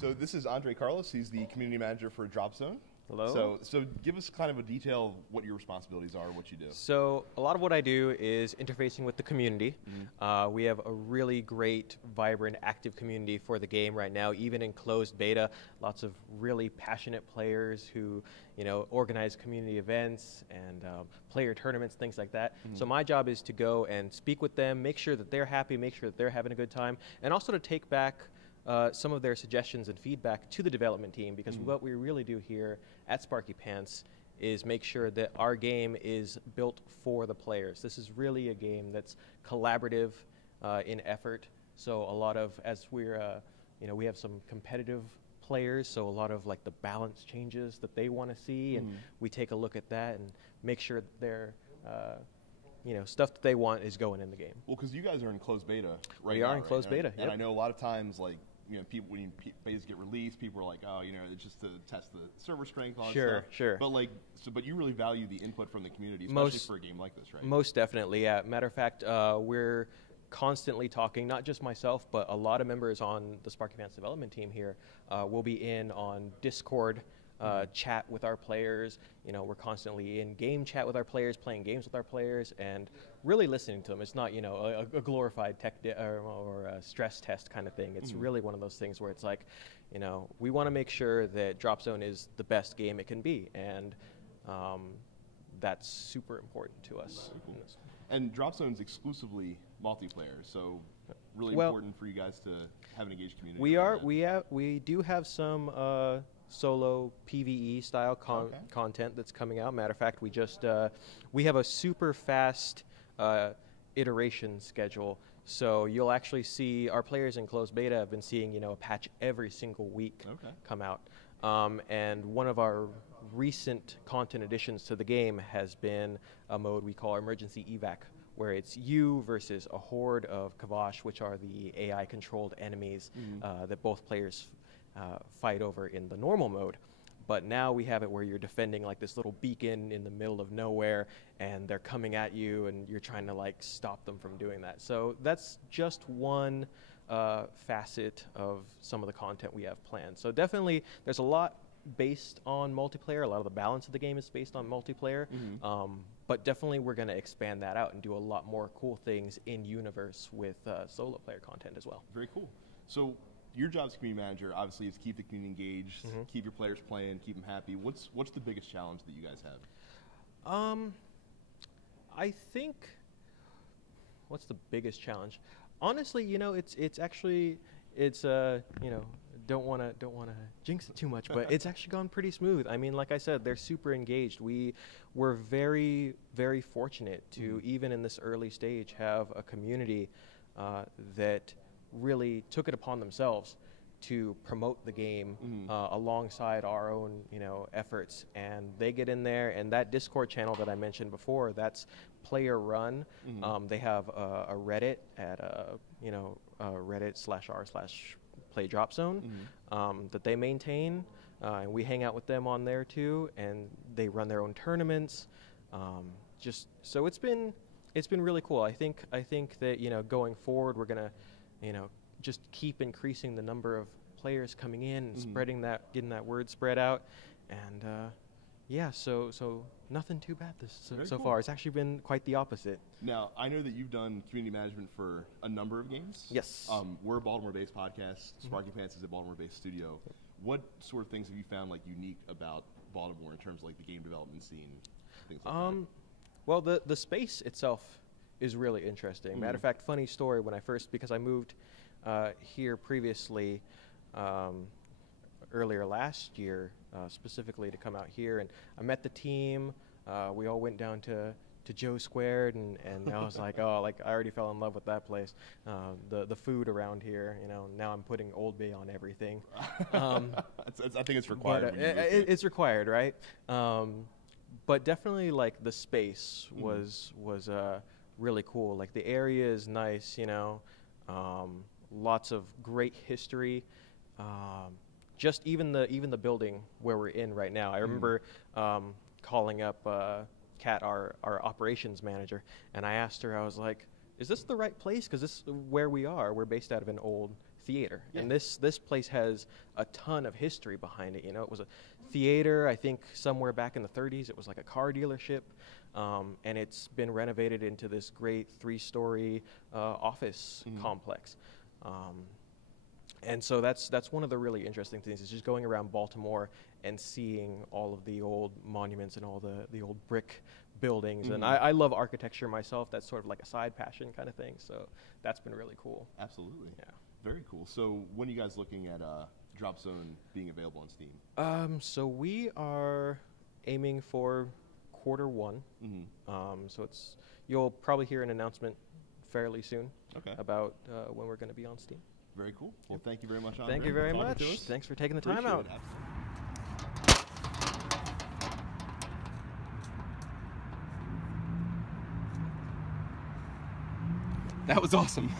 So this is Andre Carlos. He's the community manager for DropZone. Hello. So give us kind of a detail of what your responsibilities are, what you do. So a lot of what I do is interfacing with the community. We have a really great, vibrant, active community for the game right now, even in closed beta. Lots of really passionate players who, organize community events and player tournaments, things like that. So my job is to go and speak with them, make sure that they're happy, make sure that they're having a good time, and also to take back some of their suggestions and feedback to the development team, because what we really do here at SparkyPants is make sure that our game is built for the players. This is really a game that's collaborative in effort. So a lot of, as we're, we have some competitive players, so a lot of like the balance changes that they want to see, and we take a look at that and make sure that they're stuff that they want is going in the game. Well, because you guys are in closed beta right now. We are in closed beta, and I know a lot of times, like, people, when betas get released, people are like, oh, it's just to test the server strength, all that stuff. Sure. But but you really value the input from the community, especially for a game like this, right? Most definitely, yeah. Matter of fact, we're constantly talking, not just myself, but a lot of members on the SparkyPants development team here will be in on Discord, chat with our players. We're constantly in game chat with our players, playing games with our players, and really listening to them. It's not, a glorified tech or a stress test kind of thing. It's really one of those things where it's like, we want to make sure that DropZone is the best game it can be, and that's super important to us. Cool. And DropZone's exclusively multiplayer, so really important for you guys to have an engaged community. We do have some solo PvE style content that's coming out. Matter of fact, we have a super fast iteration schedule. So you'll actually see our players in closed beta have been seeing a patch every single week come out. And one of our recent content additions to the game has been a mode we call Emergency Evac, where it's you versus a horde of Kavash, which are the AI-controlled enemies that both players fight over in the normal mode. But now we have it where you're defending like this little beacon in the middle of nowhere, and they're coming at you, and you're trying to like stop them from doing that. So that's just one facet of some of the content we have planned. So definitely there's a lot based on multiplayer. A lot of the balance of the game is based on multiplayer. But definitely we're going to expand that out and do a lot more cool things in universe with solo player content as well. Very cool. So your job as community manager, obviously, is keep the community engaged, keep your players playing, keep them happy. What's the biggest challenge that you guys have? I think, what's the biggest challenge? Honestly, don't want to jinx it too much, but it's actually gone pretty smooth. I mean, like I said, they're super engaged. We're very, very fortunate to, even in this early stage, have a community that really took it upon themselves to promote the game alongside our own efforts, and they get in there, and that Discord channel that I mentioned before, that's player run. They have a Reddit at Reddit/r/play DropZone that they maintain, and we hang out with them on there too, and they run their own tournaments. So it's been really cool. I think that going forward we're gonna just keep increasing the number of players coming in and spreading that, getting that word spread out, and so nothing too bad so far. It's actually been quite the opposite. Now, I know that you've done community management for a number of games. Yes. We're a Baltimore-based podcast. SparkyPants is a Baltimore-based studio. What sort of things have you found unique about Baltimore in terms of the game development scene, things like that? Well, the space itself is really interesting. Matter of fact, funny story, because I moved here previously earlier last year, specifically to come out here, and I met the team. We all went down to Joe Squared, and I was like, I already fell in love with that place. The food around here, now I'm putting Old Bay on everything. I think it's required. It's required, right? But definitely, the space was really cool. The area is nice, lots of great history. Just even the building where we're in right now. I remember calling up Kat, our operations manager, and I asked her, I was like, is this the right place? Because this is where we are. We're based out of an old theater. Yeah. And this place has a ton of history behind it. You know, it was a theater, I think somewhere back in the 30s. It was like a car dealership. And it's been renovated into this great 3-story office complex. And so that's one of the really interesting things, is just going around Baltimore and seeing all of the old monuments and all the old brick buildings. And I love architecture myself. That's sort of like a side passion kind of thing. So that's been really cool. Absolutely. Yeah. Very cool. So when are you guys looking at DropZone being available on Steam? So we are aiming for Q1. So you'll probably hear an announcement fairly soon about when we're going to be on Steam. Very cool. Well, thank you very much, Andre. Thank you very much. Thanks for taking the time out. That was awesome.